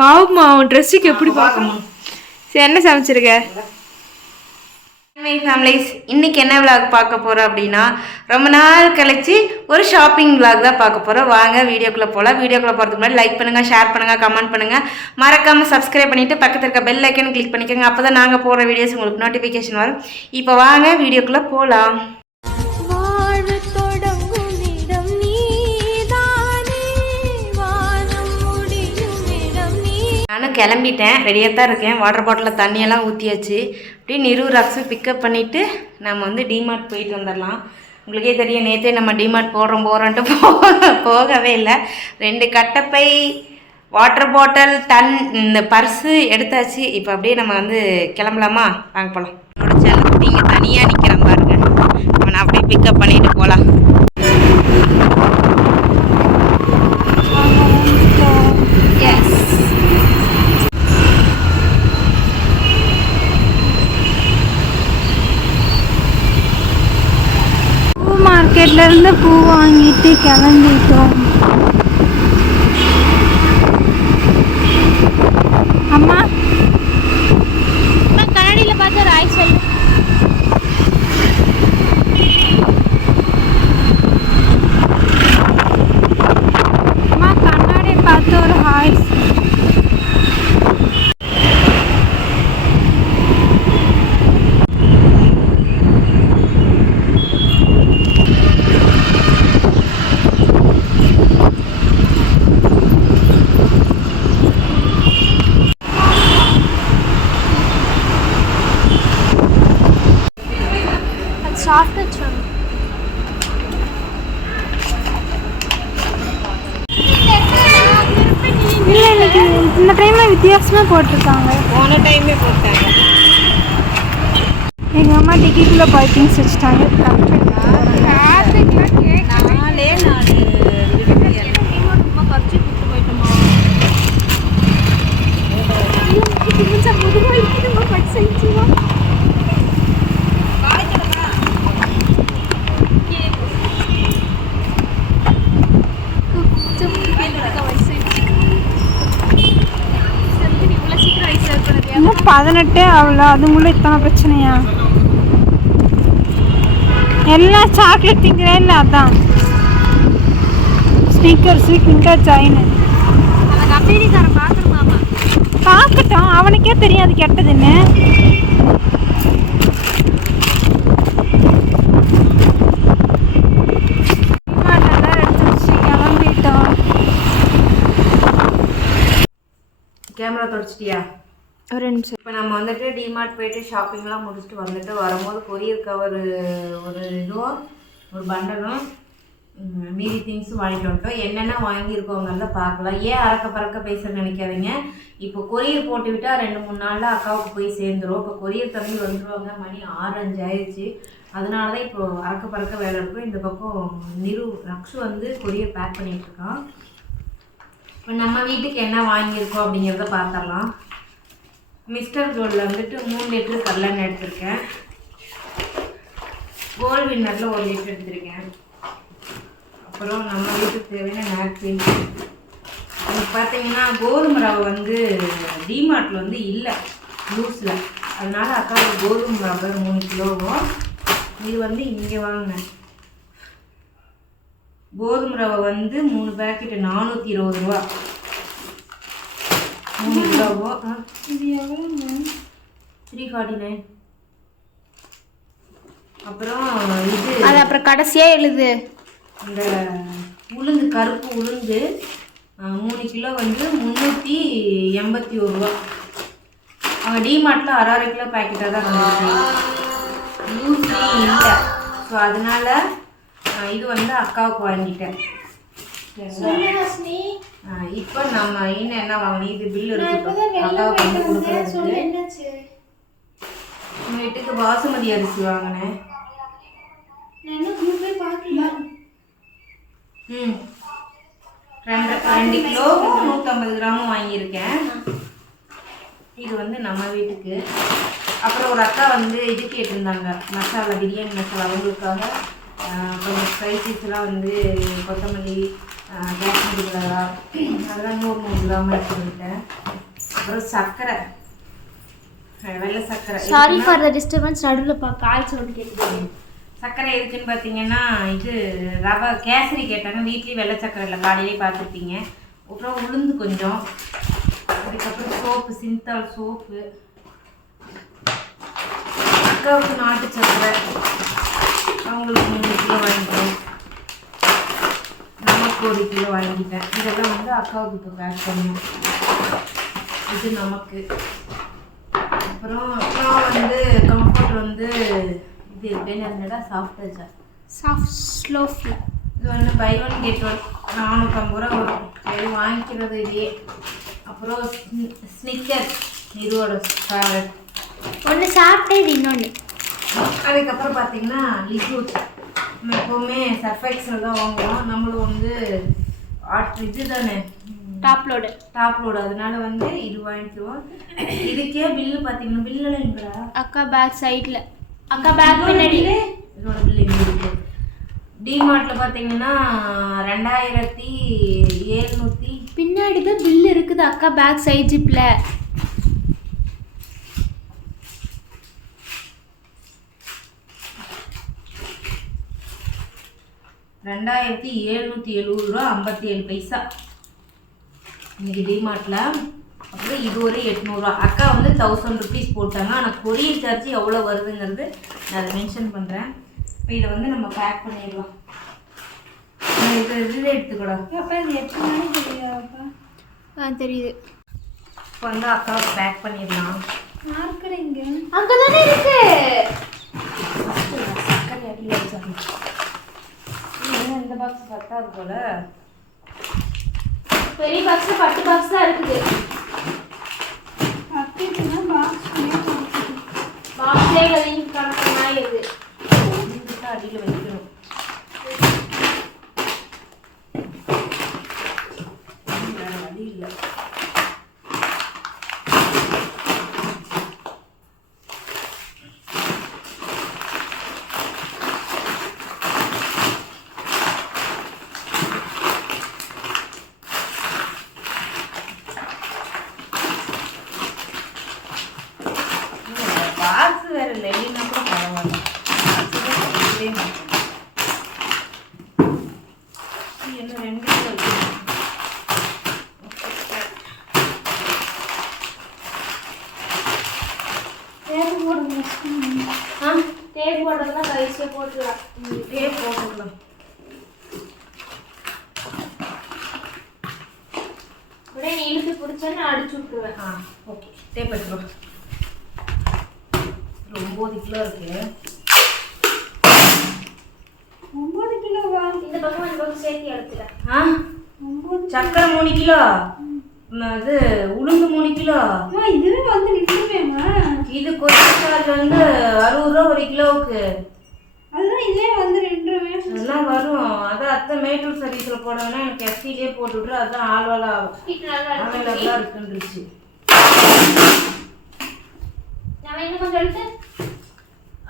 பாவமா அவன் ட்ரெஸ்ஸுக்கு எப்படி பார்க்கணும். சரி, என்ன சமைச்சிருக்க? ஃபேமிலிஸ், இன்றைக்கி என்ன விளாக் பார்க்க போகிறோம் அப்படின்னா, ரொம்ப நாள் கழிச்சு ஒரு ஷாப்பிங் விளாக் தான் பார்க்க போகிறோம். வாங்க வீடியோக்குள்ளே போகலாம். வீடியோக்குள்ளே போகிறதுக்கு முன்னாடி லைக் பண்ணுங்கள், ஷேர் பண்ணுங்கள், கமெண்ட் பண்ணுங்கள், மறக்காமல் சப்ஸ்கிரைப் பண்ணிவிட்டு பக்கத்தில் இருக்க பெல் ஐக்கன் கிளிக் பண்ணிக்கோங்க. அப்போ தான் நாங்கள் போடுற வீடியோஸ் உங்களுக்கு நோட்டிஃபிகேஷன் வரும். இப்போ வாங்க வீடியோக்குள்ளே போகலாம். நானும் கிளம்பிட்டேன், ரெடியாக தான் இருக்கேன். வாட்டர் பாட்டிலில் தண்ணியெல்லாம் ஊற்றியாச்சு. அப்படியே நிறு ரக்ஸு பிக்கப் பண்ணிவிட்டு நம்ம வந்து டிமார்ட் போயிட்டு வந்துடலாம். உங்களுக்கே தெரியும், நேற்றே நம்ம டிமார்ட் போகிறோன்ட்டு போகவே இல்லை. 2 கட்டப்பை, வாட்டர் பாட்டில், இந்த பர்ஸு எடுத்தாச்சு. இப்போ அப்படியே நம்ம வந்து கிளம்பலாமா? வாங்க போகலாம். என்னோட செல்லக்குட்டி இங்கே தனியாக நிற்கிறேன் பாருங்க. அவனை அப்படியே பிக்கப் பண்ணிட்டு போகலாம். எஸ், மார்க்கெட்ல இருந்து பூ வாங்கிட்டு கிளம்பிட்டோம். அம்மா நான் கண்ணாடியில் பார்த்து ராய் சொல்லு. அம்மா கண்ணாடி பார்த்து ஒரு ஹாய். இந்த டைம்ல வித்தியாசமாக போட்டிருக்காங்க. போன டைமே போட்டாங்க. எங்கள் அம்மா டிக்கெட்டில் 5 திங்ஸ் வச்சுட்டாங்க. இன்னும் 18 அவ்வளோ, அதுக்குள்ள இத்தனை பிரச்சனையா? எல்லாம் சாக்லேட் திங்கிறேன். இல்லை அதான் ஸ்னீக்கர்ஸு, கிண்டர் ஜாயின்னு. பார்க்கட்டும், அவனுக்கே தெரியும் அது கெட்டதுன்னு. கிளம்பிட்டோம். கேமரா தொடச்சிட்டியா? ஒரு நிமிஷம். இப்போ நம்ம வந்துட்டு டிமார்ட் போயிட்டு ஷாப்பிங்லாம் முடிச்சுட்டு வந்துட்டு வரும்போது கொரியர் கவர் ஒரு இதுவும் ஒரு பண்டலும் மீதி திங்ஸும் வாங்கிட்டு வந்துட்டோம். என்னென்ன வாங்கியிருக்கோங்கிறத பார்க்கலாம். ஏன் அறக்க பறக்க பேச நினைக்காதீங்க. இப்போ கொரியர் போட்டு விட்டால் 2-3 நாளில் அக்காவுக்கு போய் சேர்ந்துடும். இப்போ கொரியர் தம்பி வந்துடுவாங்க. மணி 6-5 ஆயிடுச்சு. அதனால தான் இப்போ அறக்க பறக்க வேலை இருக்கும். இந்த பக்கம் ரக்ஷு வந்து கொரியர் பேக் பண்ணிகிட்ருக்கான். இப்போ நம்ம வீட்டுக்கு என்ன வாங்கியிருக்கோம் அப்படிங்கிறத பார்த்துடலாம். மிஸ்டர் கோல்டில் வந்துட்டு 3 லிட்டர் கடலெண்ணெய் எடுத்திருக்கேன். கோல்ட் வின்னரில் 1 லிட்டர் எடுத்திருக்கேன். அப்புறம் நம்ம வீட்டுக்கு தேவையான நாப்கின். இப்போ பார்த்தீங்கன்னா கோதுமை ரவை வந்து டிமார்ட்டில் வந்து இல்லை, லூஸில். அதனால் அக்காவுக்கு கோதுமை ரவை 3 கிலோவும். இது வந்து இங்கே வாங்கினேன். கோதுமை ரவை வந்து 3 பேக்கெட்டு 420 ரூபா. 3 கிலோவோ. இது எவ்வளோ? 349. அப்புறம் இது அது அப்புறம் கடைசியாக எழுது. இந்த உளுந்து, கருப்பு உளுந்து 3 கிலோ வந்து 381 ரூபா. அவங்க டிமார்ட்டில் 1/2 கிலோ பேக்கெட்டாக தான் வந்துச்சு, லூஸ்லி இல்லை. ஸோ அதனால் இது வந்து அக்காவுக்கு வாங்கிட்டேன். இப்போ நம்ம இன்னும் என்ன வாங்கணும், இது பில் இருக்கட்டும். அக்காவுக்கு வந்து கொடுக்குறதுக்கு வீட்டுக்கு பாசுமதி அரிசி வாங்கினேன். 2 கிலோ 150 கிராமும் வாங்கியிருக்கேன். இது வந்து நம்ம வீட்டுக்கு. அப்புறம் ஒரு அக்கா வந்து இது கேட்டிருந்தாங்க, மசாலா, பிரியாணி மசாலா. அவங்களுக்காக கொஞ்சம் ஸ்பைசஸ்லாம் வந்து கொத்தமல்லி, காஷ்மீரி மிளகா அதெல்லாம் 100 கிராம் எடுத்துக்கிட்டேன். அப்புறம் சர்க்கரை, வெள்ளை சர்க்கரை. சாரி ஃபார் த டிஸ்டர்பன்ஸ், நடுவில் கால் சவுண்ட் கேட்குது. சர்க்கரை எதுக்குன்னு பார்த்தீங்கன்னா இது ரவை கேசரி கேட்டாங்க, வீட்லேயும் வெள்ளை சர்க்கரை இல்லை, காலையிலே பார்த்துருப்பீங்க. அப்புறம் உளுந்து கொஞ்சம், அதுக்கப்புறம் சோப்பு, சிந்தால் சோப்பு, அக்காவுக்கு நாட்டு சர்க்கரை, அவங்களுக்கு 3 கிலோ வாங்கிட்டேன், நமக்கு 1 கிலோ வாங்கிட்டேன். இதெல்லாம் வந்து அக்காவுக்கு இப்போ பேக் பண்ணுவோம். இது நமக்கு. அப்புறம் நான் வந்து கம்ஃபர்ட் வந்து இது எப்படின்னு என்னடா சாஃப்ட்வேர் சாஃப்ட் ஸ்லோஃபில் இது வந்து பை 1 கெட் 1 450 ரூபா வரும். சரி வாங்கிக்கிறது இதே. அப்புறம் ஸ்னிக்கர் இதோட ஃபேவரட் ஒன்று சாப்பிட்டே இது இன்னொன்று. அதுக்கப்புறம் பார்த்தீங்கன்னா லிக்விட் நம்ம எப்போவுமே சர்ஃபெக்ஸில் தான் வாங்குவோம். நம்மளும் வந்து இது தானே டாப் லோடு, அதனால வந்து இது வாங்கிக்குவோம். இதுக்கே பில்லு பார்த்தீங்கன்னா பில்லெல்லாம் எங்கடா? அக்கா பேக் சைடில், அக்கா பேக் பின்னாடி இதோட பில்லு எங்கே இருக்கு? டிமார்ட்டில் பார்த்தீங்கன்னா 2700 பின்னாடி தான் பில் இருக்குது அக்கா பேக் சைட் ஜிப்பில். 2770 ரூபா 57 பைசா இன்னைக்கு டிமார்ட்டில். அப்புறம் இது ஒரு 800 ரூபா. அக்கா வந்து 1000 ருபீஸ் போட்டாங்க. ஆனால் கொரியர் சார்ஜ் எவ்வளோ வருதுங்கிறது நான் அதை மென்ஷன் பண்ணுறேன். இப்போ இதை வந்து நம்ம பேக் பண்ணிடலாம். இது எடுத்துக்கூடா. அப்போ இது எப்படி தெரியாதுப்பா? தெரியுது. இப்போ வந்து அக்காவுக்கு பேக் பண்ணிடலாம். பார்க்குறீங்க அங்கே தானே இருக்கு. சர்க்கரை அடியில் வச்சாங்க. இந்த பாக்ஸ் பத்தாது போல. பெரிய பாக்ஸில் 10 பாக்ஸ் தான் இருக்குது. அப்படின்னா பாக்ஸே கதையும் கணக்குனா இது அடியில் வைக்கணும். வேற வழி இல்லை. பாக்ஸ் வேற இல்லைன்னா கூட பரவாயில்ல. என்ன 2 கிலோ டேப் போடுங்க. டேப் போடுறதுனா கைஸே போட்டுக்கலாம். டேப் போட்டுக்கலாம். அப்படியே நீ இழுத்து பிடிச்சேன்னு அடிச்சு விட்டுருவேன். ஓகே டேப் எடுத்துருவோம். 9 கிலோ இருக்கு. 9 கிலோவா? இந்த பக்கம் அந்த பக்கம் சேர்த்து எடுத்துட்டேன். 9 சக்கரை 3 கிலோ, இது உளுந்து 3 கிலோ. இதுவே வந்து நிற்குமேம்மா. இது கொரியர் சார்ஜ் வந்து 60 ரூபா 1 கிலோவுக்கு. அதுதான் இதே வந்து 2 அதெல்லாம் வரும். அதான் அத்தை மேட்டூர் சர்வீஸில் போடணும்னா எனக்கு எஸ்டிலே போட்டு விட்ரு. அதுதான் ஆள்வாலா நல்லா அவைலபிளாக இருக்குன்றுச்சு. நான் இன்னும் கொஞ்சம் எடுத்து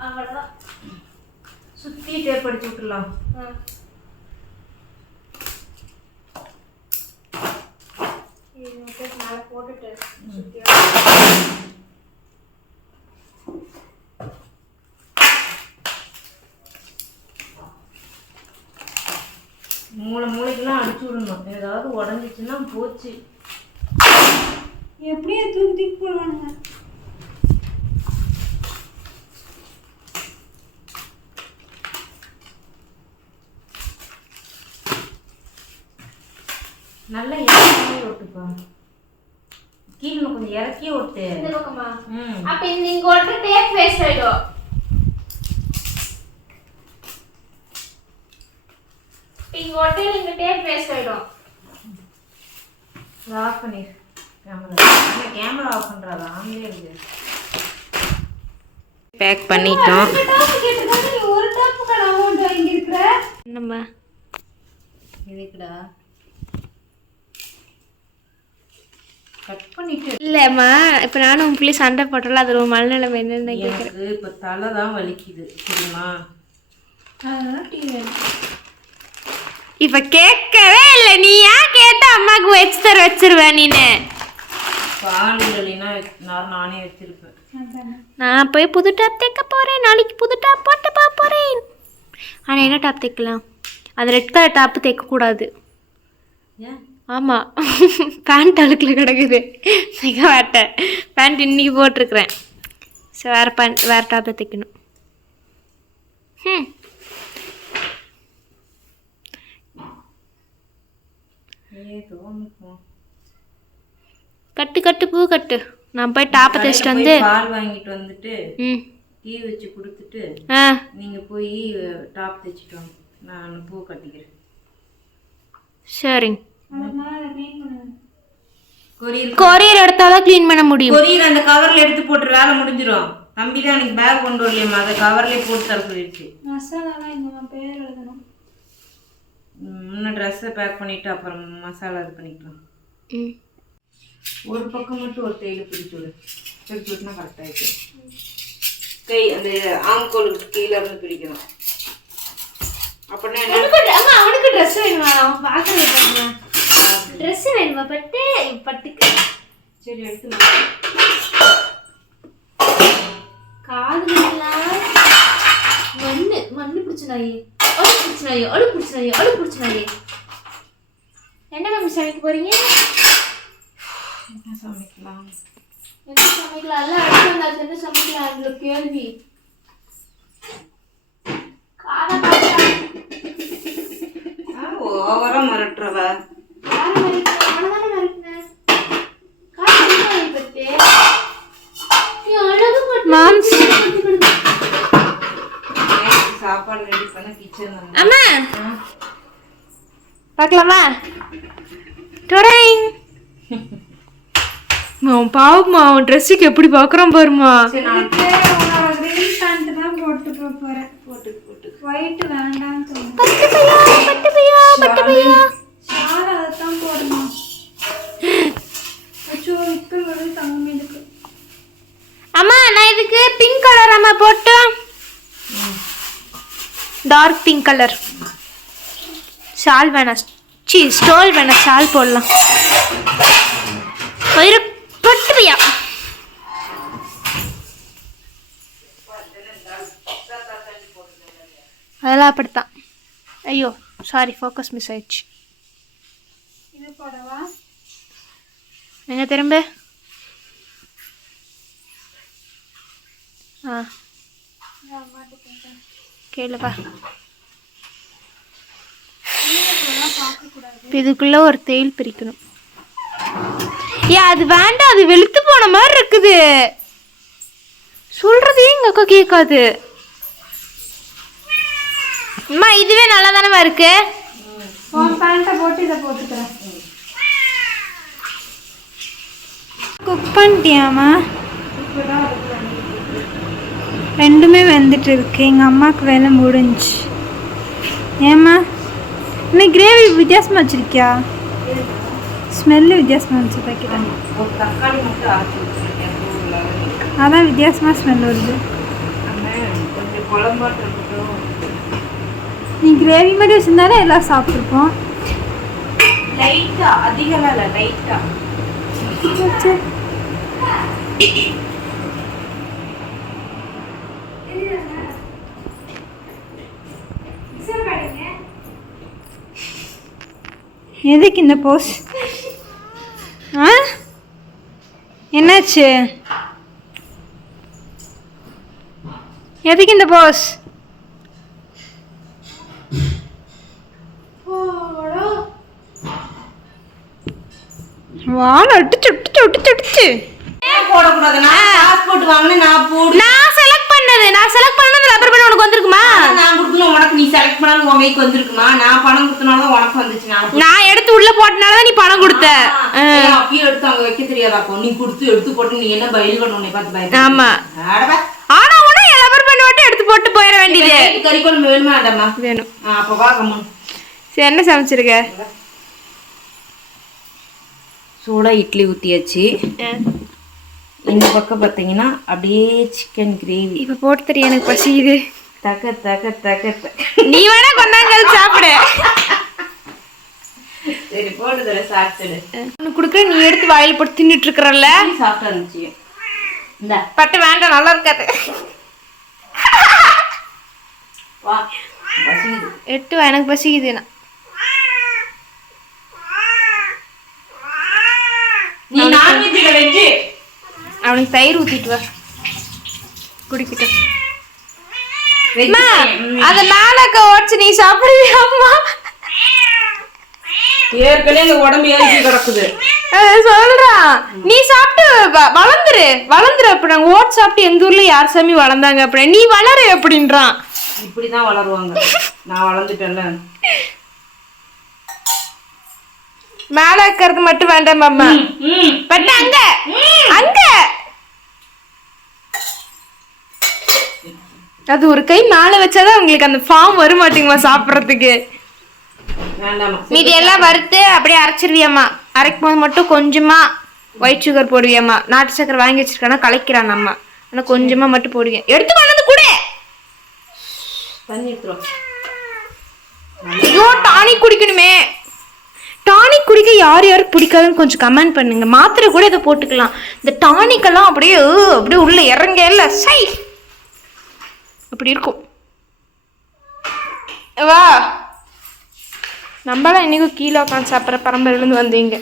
அவ்வளோதான் சுற்றி டேப் அடிச்சு விட்டுலாம். மேலே போட்டுட்டு மூளைக்கெல்லாம் அடிச்சு விடணும். ஏதாவது உடஞ்சிச்சுன்னா போச்சு. எப்படியே தூக்கி போடுவாங்க. நல்லா இறக்கி ஒட்டுப்பா. கீழே கொஞ்சம் இறக்கி ஒட்டு. இந்த பக்கமா? அப்ப நீங்க ஒட்டு டேப் வேஸ்ட் ஆயிடும். இங்க ஒட்டு நீங்க டேப் வேஸ்ட் ஆயிடும். ஆஃப் பண்ணிரு கேமரா. கேமரா ஆஃப் பண்றதா? ஆன்லயே இருக்கு. பேக் பண்ணிட்டோம். ஒரு டாப்புக்கு அமௌண்ட் வாங்கி இருக்கற. என்னம்மா இதுக்குடா கட் பண்ணிட்டு. இல்லம்மா இப்போ நானும் உன் பிள்ளை சண்டை போட்டல அது ஒரு மனநிலைமை என்னன்னு கேட்குறேன். இப்போ தலை தான் வலிக்குது தெரியுமா? இப்போ கேட்கவே இல்லை. இல்லை, நீ ஏன் கேட்ட அம்மாவுக்கு வச்சிருவேன் நீனு. பால் இல்லைன்னா நானே வச்சிருப்பேன். நான் போய் புது டாப் தைக்க போகிறேன். நாளைக்கு புது டாப் போட்டு போகிறேன். ஆனால் என்ன டாப் தைக்கலாம்? அது ரெட் கலர் டாப்பு தைக்கக்கூடாது. ஏன்? ஆமாம், பேண்ட் அழுக்கில் கிடக்குது, தைக்க மாட்டேன். பேண்ட் இன்னைக்கு போட்டிருக்கிறேன். ஸோ வேறு டாப்பில் தைக்கணும். கட்டு கட்டு பூ கட்டு. நான் போய் டாப்பை தைச்சிட்டு வந்து பால் வாங்கிட்டு வந்துட்டு டீ வச்சு கொடுத்துட்டு நீங்க போய் டாப் தைச்சிட்டு வாங்க, நான் பூ கட்டிக்கிறேன். சரிங்க. கொரியர் எடுத்தாதான் க்ளீன் பண்ண முடியும். கொரியர் அந்த கவர்ல எடுத்து போட்டு வேலை முடிஞ்சிடும். தம்பி தான் எனக்கு பேக் கொண்டு வரலையம்மா, அதை கவர்லேயே போட்டு தர சொல்லிடுச்சு. மசாலாலாம் எங்கள் பேர் எழுதணும். முன்ன ட்ரெஸ்ஸை பேக் பண்ணிவிட்டு அப்புறம் மசாலா இது பண்ணிக்கலாம். ஒரு பக்கம் மட்டும் ஒரு தையல் பிடிச்சி விட்டுனா கரெக்டாகிட்டு. கை அந்த ஆம்கோலுக்கு கீழே இருந்து பிடிக்கணும். அப்படின்னா என்ன? அவனுக்கு ட்ரெஸ் வேணுமா? பார்க்க ட்ரெஸ் வேணுமா? பட்டுக்கு சரி எடுத்து காதுலாம் மண்ணு பிடிச்சினாயே, அழு பிடிச்சினாயே. என்ன மேம் சமைக்க போறீங்க? என்ன சமைக்கலாம்? என்ன சமைக்கலாம்? எல்லாம் அடுத்து வந்தாச்சு. என்ன சமைக்கலாம்? அதுல கேள்வி. ஓவரா மிரட்டுறவ. சாப்பாடு ரெடி பண்ண கிச்சன் வந்து. அம்மா பார்க்கலாமா? பாவமா, அவன் ட்ரெஸ்ஸுக்கு எப்படி பார்க்குறான் பாருமா. கிரீன் பேண்ட் தான் போட்டு போகிறேன். போட்டு ஒயிட் வேண்டாம்னு தோணும். ஷால் அதைத்தான் போடணும். அச்சோ இப்போ தங்க இதுக்கு. அம்மா நான் இதுக்கு பிங்க் கலர் அம்மா போட்டு, டார்க் பிங்க் கலர் ஷால் வேணாம், ஸ்டோல் வேணாம், ஷால் போடலாம். பட்டு பையா அதெல்லாம் அப்படித்தான். ஐயோ சாரி, ஃபோக்கஸ் மிஸ் ஆயிடுச்சு. இது போடவா? எங்க திரும்ப? கேளுப்பா. இதுக்குள்ள ஒரு தேயில் பிரிக்கணும். ஏன் அது வேண்டாம், அது வெளுத்து போன மாதிரி இருக்குது. சொல்றதே எங்க அக்கா கேட்காது. அம்மா இதுவே நல்லா தானே இருக்கு. பேண்ட்டை போட்டு இதை போட்டுக்கிறேன். குக் பண்ணிட்டியாம்மா? ரெண்டுமே வெந்துட்டு இருக்கு. எங்கள் அம்மாவுக்கு வேலை முடிஞ்சு. ஏம்மா இன்னைக்கு கிரேவி வித்தியாசமாக வச்சுருக்கியா? ஸ்மெல்லு வித்தியாசமாக இருந்துச்சு தைக்கிறேன். ஒரு தக்காளி மட்டும் அரைச்சி வச்சுருக்கேன். அதான் வித்தியாசமாக ஸ்மெல் வருது. கொஞ்சம் குழம்பாட்டு இருக்கட்டும். நீ கிரேவி மாதிரி வச்சுருந்தாலே எல்லாம் சாப்பிட்ருப்போம். லைட்டாக, அதிகமாக இல்லை, லைட்டாக. சரி எதுக்கு இந்த போஸ்? என்னாச்சு? எதுக்கு இந்த போஸ்? வாழ அடிச்சு அடிச்சு அடிச்சு அடிச்சு போடக்கூடாது. நான் போட்டு வாங்கினேன், நான் போடு. நான் செலக்ட் பண்ணது ரப்பர் பேண்ட் உனக்கு வந்திருக்குமா? நான் கொடுக்கணும் உனக்கு, நீ செலக்ட் பண்ணாலும் உன் கைக்கு வந்திருக்குமா? நான் பணம் கொடுத்தனால உனக்கு வந்துச்சு. நான் எடுத்து உள்ள போட்டனாலதான் நீ பணம் கொடுத்த. அப்பயே எடுத்து அங்க வைக்க தெரியாதாப்போ? நீ கொடுத்து எடுத்து போட்டு நீ என்ன பயில் பண்ண பார்த்து பயன். ஆமா, ஆனா உன ரப்பர் பேண்ட் மட்டும் எடுத்து போட்டு போயிட வேண்டியது. கறி குழம்பு வேணுமா? வேண்டாமா? வேணும். அப்ப வாங்கம்மா. சரி, என்ன சமைச்சிருக்க? சூடா இட்லி ஊற்றியாச்சு. இந்த பக்கம் பார்த்தீங்கன்னா அப்படியே சிக்கன் கிரேவி. இப்போ போட்டு தெரியும், எனக்கு பசிக்குது. தக்க தக்க தக்க நீ வேணா கொண்டாங்கல் சாப்பிடு. சரி போடுதல சாப்பிட்டுடு. உனக்கு கொடுக்குற நீ எடுத்து வாயில் போட்டு தின்னுட்டு இருக்கிறல்ல. சாப்பிட்டா இருந்துச்சு. இந்த பட்டு வேண்டாம், நல்லா இருக்காது. வா பசிக்குது. எட்டு வா, எனக்கு பசிக்குதுண்ணா. நீ நான்வெஜ்ல வெஜ்ஜு. அவனுக்கு தயிர் ஊத்திட்டு வா, குடிக்கிட்டோம். அத மேலக்க ஓடிச்சு நீ சாப்பிடுவியாம்மா? ஏற்கனவே இந்த உடம்பு ஏறி கிடக்குது. சொல்றான் நீ சாப்பிட்டு வளர்ந்துரு அப்ப. நாங்க ஓட் சாப்பிட்டு எங்க ஊர்ல யார் சாமி வளர்ந்தாங்க அப்படி, நீ வளரு அப்படின்றான். இப்படிதான் வளருவாங்க. நான் வளர்ந்துட்டேன்ல. மேல இருக்கிறது மட்டும் வேண்டாம் அம்மா. பட் அங்க அங்க அது ஒரு கை மேல வச்சாதான் உங்களுக்கு அந்த ஃபார்ம் வர மாட்டேங்குமா சாப்பிட்றதுக்கு. மீதி எல்லாம் வறுத்து அப்படியே அரைச்சிருவியம்மா. அரைக்கும் போது மட்டும் கொஞ்சமா ஒயிட் சுகர் போடுவியம்மா. நாட்டு சக்கரை வாங்கி வச்சிருக்கானா கலைக்கிறான் அம்மா. ஆனா கொஞ்சமா மட்டும் போடுவேன். எடுத்து கொண்டு கூட தண்ணி எடுத்துரும். ஐயோ டானிக் குடிக்கணுமே. டானிக் குடிக்க யார் யாருக்கு பிடிக்காதுன்னு கொஞ்சம் கமெண்ட் பண்ணுங்க. மாத்திரை கூட இதை போட்டுக்கலாம். இந்த டானிக்கெல்லாம் அப்படியே அப்படியே உள்ள இறங்க இல்லை சை அப்படி இருக்கும். வா நம்மளாம் இன்னைக்கும் கீழே உட்காந்து சாப்பிட்ற பரம்பரையிலேருந்து வந்தீங்க.